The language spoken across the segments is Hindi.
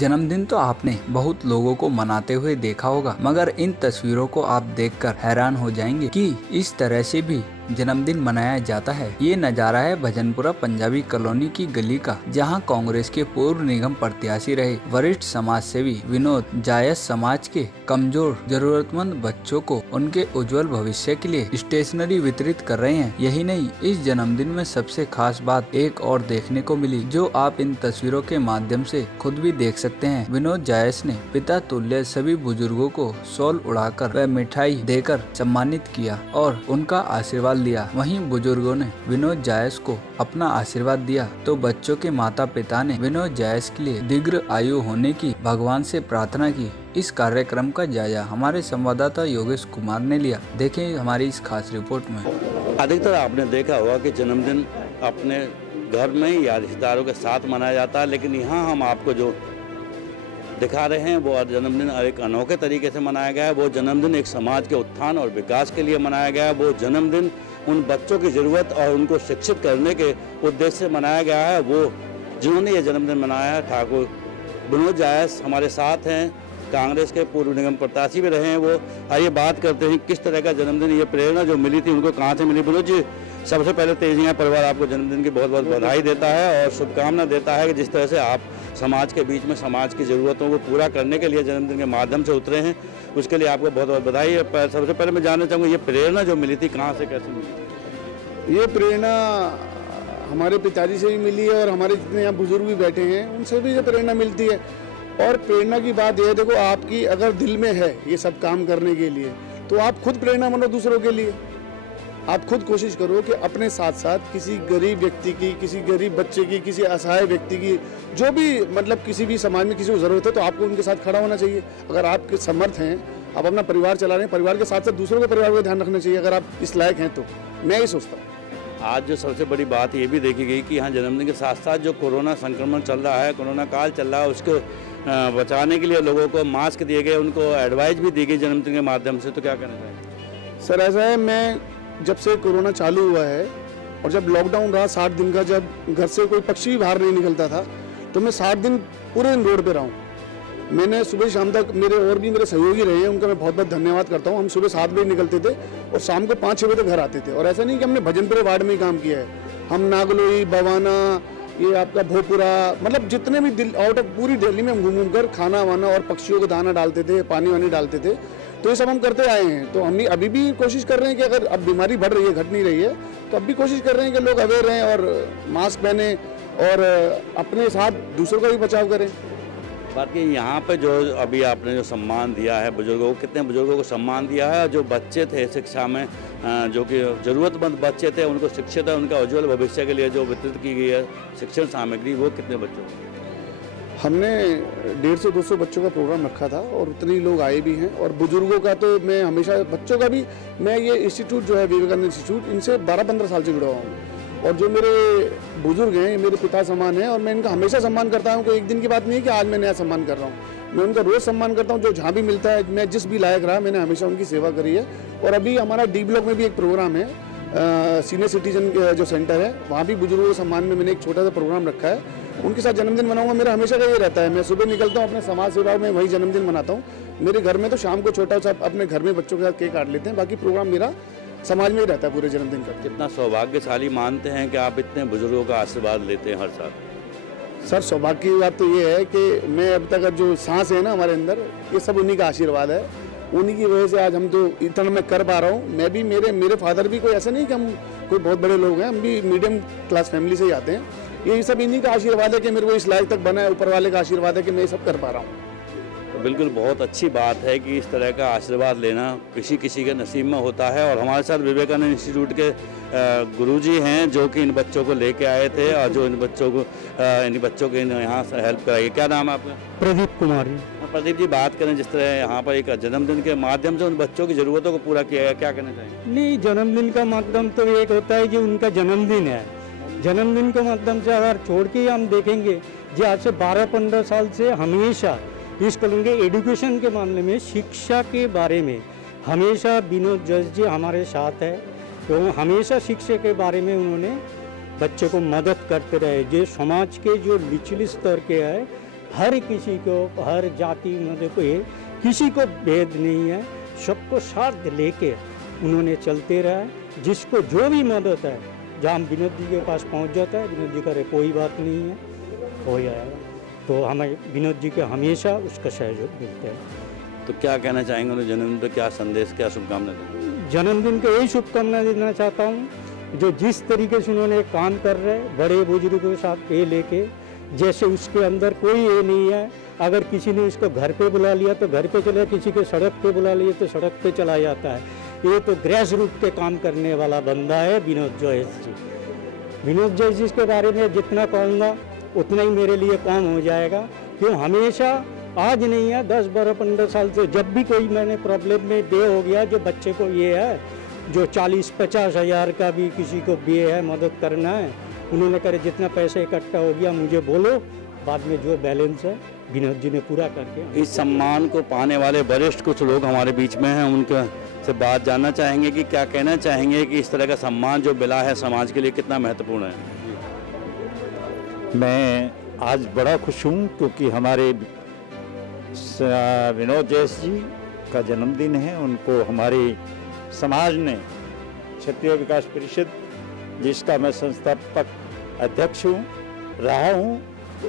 जन्मदिन तो आपने बहुत लोगों को मनाते हुए देखा होगा, मगर इन तस्वीरों को आप देखकर हैरान हो जाएंगे कि इस तरह से भी जन्मदिन मनाया जाता है। ये नज़ारा है भजनपुरा पंजाबी कॉलोनी की गली का, जहां कांग्रेस के पूर्व निगम प्रत्याशी रहे वरिष्ठ समाज सेवी विनोद जायस समाज के कमजोर जरूरतमंद बच्चों को उनके उज्जवल भविष्य के लिए स्टेशनरी वितरित कर रहे हैं। यही नहीं, इस जन्मदिन में सबसे खास बात एक और देखने को मिली, जो आप इन तस्वीरों के माध्यम से खुद भी देख सकते हैं। विनोद जायस ने पिता तुल्य सभी बुजुर्गों को शॉल उड़ाकर व मिठाई देकर सम्मानित किया और उनका आशीर्वाद लिया। वहीं बुजुर्गों ने विनोद जायस को अपना आशीर्वाद दिया तो बच्चों के माता पिता ने विनोद जायस के लिए दीर्घ आयु होने की भगवान से प्रार्थना की। इस कार्यक्रम का जायजा हमारे संवाददाता योगेश कुमार ने लिया। देखें हमारी इस खास रिपोर्ट में। अधिकतर आपने देखा होगा कि जन्मदिन अपने घर में या रिश्तेदारों के साथ मनाया जाता है, लेकिन यहाँ हम आपको जो दिखा रहे हैं वो जन्मदिन एक अनोखे तरीके से मनाया गया है। वो जन्मदिन एक समाज के उत्थान और विकास के लिए मनाया गया है। वो जन्मदिन उन बच्चों की ज़रूरत और उनको शिक्षित करने के उद्देश्य से मनाया गया है। वो जिन्होंने ये जन्मदिन मनाया है, ठाकुर विनोद जायस हमारे साथ हैं, कांग्रेस के पूर्व निगम प्रत्याशी भी रहे हैं वो। आइए बात करते हैं किस तरह का जन्मदिन, ये प्रेरणा जो मिली थी उनको कहाँ से मिली। विनोद जी, सबसे पहले तेजिया परिवार आपको जन्मदिन की बहुत बहुत बधाई देता है और शुभकामना देता है कि जिस तरह से आप समाज के बीच में समाज की ज़रूरतों को पूरा करने के लिए जन्मदिन के माध्यम से उतरे हैं, उसके लिए आपको बहुत बहुत बधाई है। सबसे पहले मैं जानना चाहूँगा, ये प्रेरणा जो मिली थी कहाँ से, कैसे मिली? ये प्रेरणा हमारे पिताजी से भी मिली है और हमारे जितने यहाँ बुजुर्ग भी बैठे हैं उनसे भी ये प्रेरणा मिलती है। और प्रेरणा की बात यह है, देखो आपकी अगर दिल में है ये सब काम करने के लिए तो आप खुद प्रेरणा बनो दूसरों के लिए। आप खुद कोशिश करो कि अपने साथ साथ किसी गरीब व्यक्ति की, किसी गरीब बच्चे की, किसी असहाय व्यक्ति की, जो भी मतलब किसी भी समाज में किसी को ज़रूरत है तो आपको उनके साथ खड़ा होना चाहिए। अगर आपके समर्थ हैं, आप अपना परिवार चला रहे हैं, परिवार के साथ साथ दूसरों के परिवार का ध्यान रखना चाहिए अगर आप इस लायक हैं तो। मैं ये सोचता हूँ। आज जो सबसे बड़ी बात ये भी देखी गई कि यहाँ जन्मदिन के साथ साथ जो कोरोना संक्रमण चल रहा है, कोरोना काल चल रहा है, उसको बचाने के लिए लोगों को मास्क दिए गए, उनको एडवाइस भी दी गई जन्मदिन के माध्यम से, तो क्या कहना चाहिए? सर ऐसा है, मैं जब से कोरोना चालू हुआ है और जब लॉकडाउन रहा 60 दिन का, जब घर से कोई पक्षी भी बाहर नहीं निकलता था, तो मैं 60 दिन पूरे दिन रोड पे रहा हूँ। मैंने सुबह शाम तक मेरे सहयोगी रहे हैं, उनका मैं बहुत बहुत धन्यवाद करता हूँ। हम सुबह 7 बजे निकलते थे और शाम को 5-6 बजे तक घर आते थे। और ऐसा नहीं कि हमने भजनपुरा वार्ड में ही काम किया है, हम नागलोई, बवाना, ये आपका भोपुरा, मतलब जितने भी आउट ऑफ पूरी दिल्ली में हम घूम कर खाना वाना और पक्षियों को दाना डालते थे, पानी वानी डालते थे। तो ये सब हम करते आए हैं। तो हम अभी भी कोशिश कर रहे हैं कि अगर अब बीमारी बढ़ रही है, घट नहीं रही है, तो अब भी कोशिश कर रहे हैं कि लोग अवेयर रहें और मास्क पहने और अपने साथ दूसरों का भी बचाव करें। बाकी यहाँ पे जो अभी आपने जो सम्मान दिया है बुजुर्गों को, कितने बुजुर्गों को सम्मान दिया है, और जो बच्चे थे शिक्षा में, जो कि ज़रूरतमंद बच्चे थे, उनको शिक्षित है, उनका उज्ज्वल भविष्य के लिए जो वितरित की गई है शिक्षण सामग्री, वो कितने बच्चों को? हमने 150-200 बच्चों का प्रोग्राम रखा था और उतने ही लोग आए भी हैं। और बुजुर्गों का तो मैं हमेशा, बच्चों का भी, मैं ये इंस्टीट्यूट जो है विवेकानंद इंस्टीट्यूट, इनसे 12-15 साल से जुड़ा हुआ हूँ। और जो मेरे बुजुर्ग हैं, मेरे पिता समान हैं और मैं इनका हमेशा सम्मान करता हूँ। कि एक दिन की बात नहीं है कि आज मैं नया सम्मान कर रहा हूँ, मैं उनका रोज़ सम्मान करता हूँ। जो जहाँ भी मिलता है, मैं जिस भी लायक रहा, मैंने हमेशा उनकी सेवा करी है। और अभी हमारा डी ब्लॉक में भी एक प्रोग्राम है, सीनियर सिटीजन जो सेंटर है, वहाँ भी बुजुर्गों के सम्मान में मैंने एक छोटा सा प्रोग्राम रखा है। उनके साथ जन्मदिन मनाऊंगा, मेरा हमेशा का ये रहता है। मैं सुबह निकलता हूँ अपने समाज सेवा में, वही जन्मदिन मनाता हूँ। मेरे घर में तो शाम को छोटा सा अपने घर में बच्चों के साथ केक काट लेते हैं, बाकी प्रोग्राम मेरा समाज में ही रहता है पूरे जन्मदिन का। कितना सौभाग्यशाली मानते हैं कि आप इतने बुजुर्गों का आशीर्वाद लेते हैं हर साल? सर सौभाग्य की बात तो ये है कि मैं अब तक जो सांस है ना हमारे अंदर, ये सब उन्हीं का आशीर्वाद है। उन्हीं की वजह से आज हम तो इतना मैं कर पा रहा हूँ। मैं भी, मेरे फादर भी कोई ऐसा नहीं कि हम कोई बहुत बड़े लोग हैं, हम भी मीडियम क्लास फैमिली से ही आते हैं। ये सब इन्हीं का आशीर्वाद है कि मेरे को इस लायक तक बना है, ऊपर वाले का आशीर्वाद है कि मैं ये सब कर पा रहा हूँ। तो बिल्कुल बहुत अच्छी बात है कि इस तरह का आशीर्वाद लेना किसी किसी के नसीब में होता है। और हमारे साथ विवेकानंद इंस्टीट्यूट के गुरुजी हैं, जो कि इन बच्चों को लेके आए थे और जो इन बच्चों के यहाँ हेल्प कराई। क्या नाम है आपका? प्रदीप कुमार। प्रदीप जी, बात करें जिस तरह यहाँ पर एक जन्मदिन के माध्यम से उन बच्चों की ज़रूरतों को पूरा किया गया, क्या कहना चाहिए? नहीं, जन्मदिन का माध्यम तो एक होता है कि उनका जन्मदिन है। जन्मदिन के माध्यम से अगर छोड़ के हम देखेंगे, जो आज से 12-15 साल से हमेशा इस कॉलोनी के एजुकेशन के मामले में, शिक्षा के बारे में हमेशा विनोद जायस जी हमारे साथ है। तो हमेशा शिक्षा के बारे में उन्होंने बच्चे को मदद करते रहे। जो समाज के जो निचले स्तर के है हर किसी को, हर जाति में कोई किसी को भेद नहीं है, सबको साथ लेके उन्होंने चलते रहा। जिसको जो भी मदद है, जहाँ विनोद जी के पास पहुँच जाता है, विनोद जी करे कोई बात नहीं है, हो जाएगा। तो हमें विनोद जी के हमेशा उसका सहयोग मिलता है। तो क्या कहना चाहेंगे उन्हें जन्मदिन पर, क्या संदेश, क्या शुभकामना देंगे? जन्मदिन के यही शुभकामना देना चाहता हूँ, जो जिस तरीके से उन्होंने काम कर रहे हैं, बड़े बुजुर्गों के साथ ये लेके, जैसे उसके अंदर कोई ये नहीं है, अगर किसी ने इसको घर पे बुला लिया तो घर पे चला, किसी को सड़क पे बुला लिया तो सड़क पे चला जाता है। ये तो ग्रेस रूट पे काम करने वाला बंदा है विनोद जोशी जी। विनोद जोशी जी के बारे में जितना कहूँगा उतना ही मेरे लिए काम हो जाएगा। क्यों हमेशा, आज नहीं है, 10, 12, 15 साल से जब भी कोई मैंने प्रॉब्लम में बे हो गया, जो बच्चे को ये है, जो 40-50 हज़ार का भी किसी को बे है, मदद करना है, उन्होंने करे जितना पैसा इकट्ठा हो गया मुझे बोलो, बाद में जो बैलेंस है विनोद जी ने पूरा करके। इस सम्मान को पाने वाले वरिष्ठ कुछ लोग हमारे बीच में हैं, उनके से बात जानना चाहेंगे कि क्या कहना चाहेंगे कि इस तरह का सम्मान जो मिला है समाज के लिए कितना महत्वपूर्ण है। मैं आज बड़ा खुश हूँ क्योंकि हमारे विनोद जोशी जी का जन्मदिन है। उनको हमारे समाज ने, क्षत्रिय विकास परिषद जिसका मैं संस्थापक अध्यक्ष हूँ, रहा हूँ,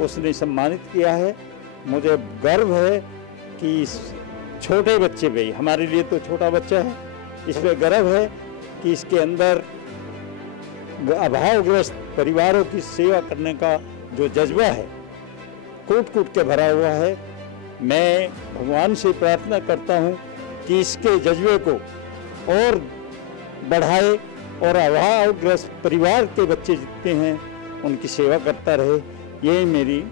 उसने सम्मानित किया है। मुझे गर्व है कि इस छोटे बच्चे पे, हमारे लिए तो छोटा बच्चा है, इस पे गर्व है कि इसके अंदर अभावग्रस्त परिवारों की सेवा करने का जो जज्बा है, कूट कूट के भरा हुआ है। मैं भगवान से प्रार्थना करता हूँ कि इसके जज्बे को और बढ़ाए और अभावग्रस्त परिवार के बच्चे जितने हैं उनकी सेवा करता रहे। यही मेरी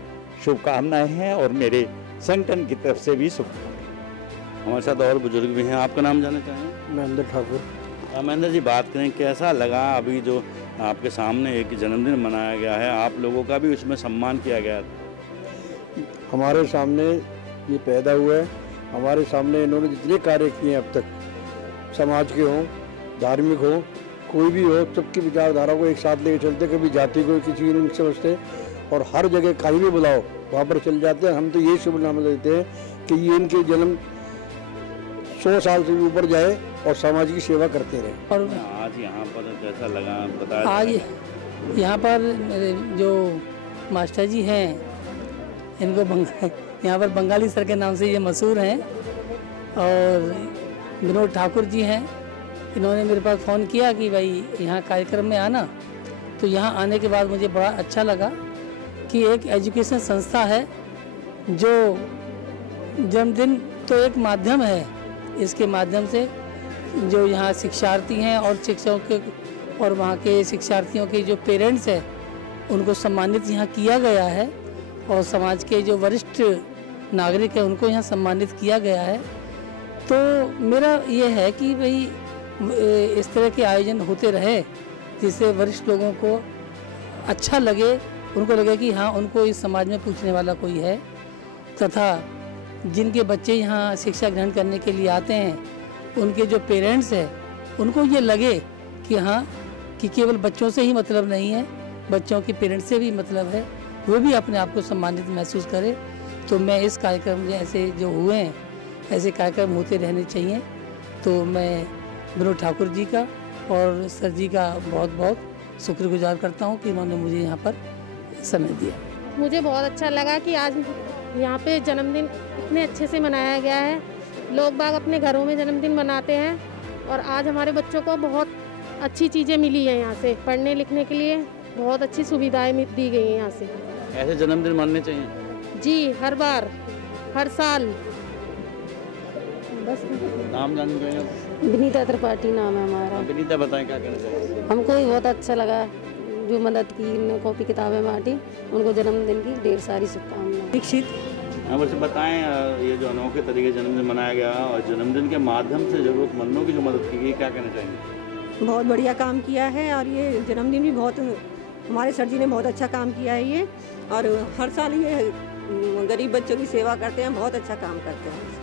शुभकामनाएं हैं और मेरे संगठन की तरफ से भी शुभकामनाएं। हमारे साथ और बुजुर्ग भी हैं, आपका नाम जानना चाहें? महेंद्र ठाकुर। महेंद्र जी, बात करें, कैसा लगा अभी जो आपके सामने एक जन्मदिन मनाया गया है, आप लोगों का भी उसमें सम्मान किया गया? हमारे सामने ये पैदा हुआ है, हमारे सामने इन्होंने जितने कार्य किए हैं अब तक, समाज के हों, धार्मिक हो, कोई भी हो, सबकी विचारधारा को एक साथ लेकर चलते, कभी जाति को किसी नहीं समझते और हर जगह कहीं भी बुलाओ वहाँ पर चल जाते हैं। हम तो ये शुभकामना देते हैं कि ये इनके जन्म 100 साल से भी ऊपर जाए और समाज की सेवा करते रहे। और आज यहाँ पर कैसा लगा बताया? आज यहाँ पर मेरे जो मास्टर जी हैं, इनको यहाँ पर बंगाली सर के नाम से ये मशहूर हैं, और विनोद ठाकुर जी हैं, इन्होंने मेरे पास फ़ोन किया कि भाई यहाँ कार्यक्रम में आना। तो यहाँ आने के बाद मुझे बड़ा अच्छा लगा कि एक एजुकेशन संस्था है, जो जन्मदिन तो एक माध्यम है, इसके माध्यम से जो यहाँ शिक्षार्थी हैं और शिक्षकों के और वहाँ के शिक्षार्थियों के जो पेरेंट्स हैं उनको सम्मानित यहाँ किया गया है, और समाज के जो वरिष्ठ नागरिक हैं उनको यहाँ सम्मानित किया गया है। तो मेरा ये है कि भाई इस तरह के आयोजन होते रहे, जिससे वरिष्ठ लोगों को अच्छा लगे, उनको लगे कि हाँ, उनको इस समाज में पूछने वाला कोई है, तथा जिनके बच्चे यहाँ शिक्षा ग्रहण करने के लिए आते हैं उनके जो पेरेंट्स हैं उनको ये लगे कि हाँ, कि केवल बच्चों से ही मतलब नहीं है, बच्चों के पेरेंट्स से भी मतलब है, वो भी अपने आप को सम्मानित महसूस करे। तो मैं इस कार्यक्रम में ऐसे जो हुए हैं, ऐसे कार्यक्रम होते रहने चाहिए। तो मैं विनोद ठाकुर जी का और सर जी का बहुत बहुत शुक्रगुजार करता हूँ कि उन्होंने मुझे यहाँ पर समय दिया। मुझे बहुत अच्छा लगा कि आज यहाँ पे जन्मदिन इतने अच्छे से मनाया गया है। लोग बाग अपने घरों में जन्मदिन मनाते हैं, और आज हमारे बच्चों को बहुत अच्छी चीज़ें मिली हैं, यहाँ से पढ़ने लिखने के लिए बहुत अच्छी सुविधाएं दी गई हैं यहाँ से। ऐसे जन्मदिन मानने चाहिए जी, हर बार, हर साल। बस नाम जानना चाहिए? विनीता त्रिपाठी नाम है हमारा। विनीता, बताएं क्या कहना चाहिए? हमको भी बहुत अच्छा लगा, जो मदद की, कॉपी किताबें बांटी, उनको जन्मदिन की ढेर सारी शुभकामनाएं। दीक्षित। हाँ, वैसे बताएं, ये जो अनोखे तरीके जन्मदिन मनाया गया और जन्मदिन के माध्यम से ज़रूरतमंदों की जो मदद की गई, क्या कहना चाहेंगे? बहुत बढ़िया काम किया है, और ये जन्मदिन भी बहुत, हमारे सर जी ने बहुत अच्छा काम किया है ये, और हर साल ये गरीब बच्चों की सेवा करते हैं, बहुत अच्छा काम करते हैं।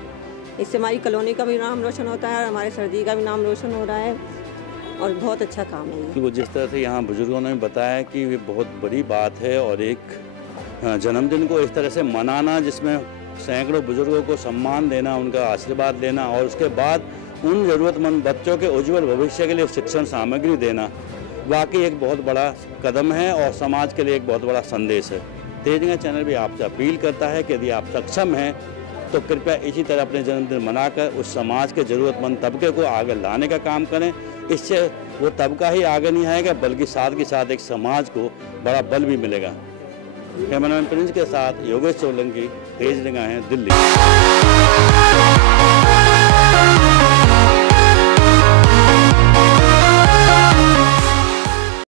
इससे हमारी कॉलोनी का भी नाम रोशन होता है, और हमारे सर जी का भी नाम रोशन हो रहा है, और बहुत अच्छा काम है ये। वो जिस तरह से यहाँ बुजुर्गों ने बताया कि ये बहुत बड़ी बात है और एक जन्मदिन को इस तरह से मनाना जिसमें सैकड़ों बुजुर्गों को सम्मान देना, उनका आशीर्वाद देना और उसके बाद उन ज़रूरतमंद बच्चों के उज्जवल भविष्य के लिए शिक्षण सामग्री देना वाकई एक बहुत बड़ा कदम है और समाज के लिए एक बहुत बड़ा संदेश है। तेजगंगा चैनल भी आपसे अपील करता है कि यदि आप सक्षम हैं तो कृपया इसी तरह अपने जन्मदिन मनाकर उस समाज के ज़रूरतमंद तबके को आगे लाने का काम करें। इससे वो तबका ही आगे नहीं आएगा बल्कि साथ के साथ एक समाज को बड़ा बल भी मिलेगा। कैमरामैन प्रिंस के साथ योगेश सोलंकी, तेजगंगा है, दिल्ली।